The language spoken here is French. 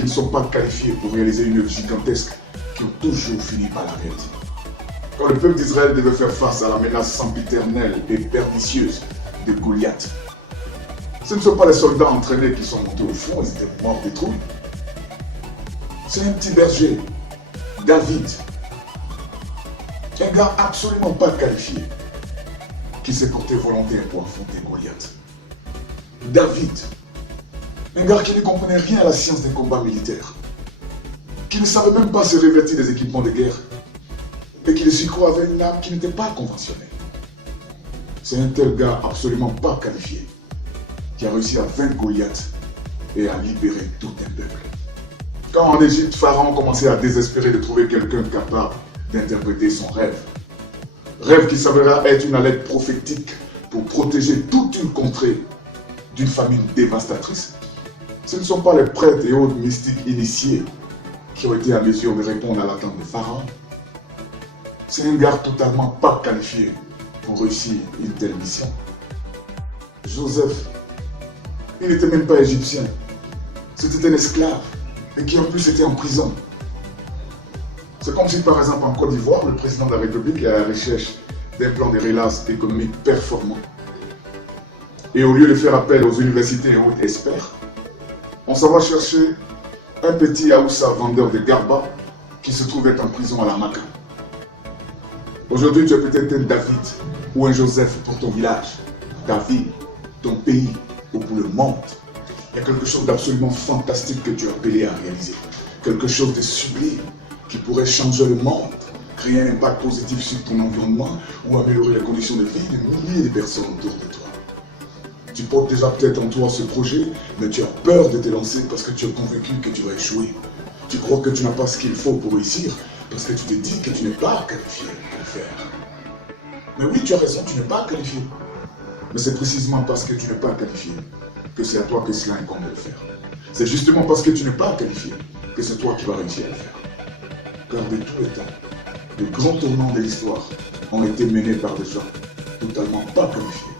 qui ne sont pas qualifiés pour réaliser une œuvre gigantesque qui ont toujours fini par la réaliser. Quand le peuple d'Israël devait faire face à la menace sempiternelle et pernicieuse de Goliath, ce ne sont pas les soldats entraînés qui sont montés au front, ils étaient morts des trouilles. C'est un petit berger, David, un gars absolument pas qualifié, qui s'est porté volontaire pour affronter Goliath. David, un gars qui ne comprenait rien à la science des combats militaires, qui ne savait même pas se revêtir des équipements de guerre, et qui de surcroît avait une âme qui n'était pas conventionnelle. C'est un tel gars absolument pas qualifié qui a réussi à vaincre Goliath et à libérer tout un peuple. Quand en Égypte, Pharaon commençait à désespérer de trouver quelqu'un capable d'interpréter son rêve, rêve qui s'avéra être une alerte prophétique pour protéger toute une contrée d'une famine dévastatrice, ce ne sont pas les prêtres et autres mystiques initiés qui ont été à mesure de répondre à l'attente de Pharaon. C'est un gars totalement pas qualifié pour réussir une telle mission. Joseph, il n'était même pas égyptien. C'était un esclave et qui en plus était en prison. C'est comme si par exemple en Côte d'Ivoire, le président de la République est à la recherche d'un plan de relance économique performant. Et au lieu de faire appel aux universités et aux experts, on s'en va chercher un petit Aoussa vendeur de garba qui se trouvait en prison à la Maca. Aujourd'hui, tu es peut-être un David ou un Joseph pour ton village, ta ville, ton pays ou pour le monde. Il y a quelque chose d'absolument fantastique que tu es appelé à réaliser. Quelque chose de sublime qui pourrait changer le monde, créer un impact positif sur ton environnement ou améliorer les conditions de vie de milliers de personnes autour de toi. Tu portes déjà peut-être en toi ce projet, mais tu as peur de te lancer parce que tu es convaincu que tu vas échouer. Tu crois que tu n'as pas ce qu'il faut pour réussir parce que tu te dis que tu n'es pas qualifié pour le faire. Mais oui, tu as raison, tu n'es pas qualifié. Mais c'est précisément parce que tu n'es pas qualifié que c'est à toi que cela incombe de le faire. C'est justement parce que tu n'es pas qualifié que c'est toi qui vas réussir à le faire. Car de tous les temps, les grands tournants de l'histoire ont été menés par des gens totalement pas qualifiés.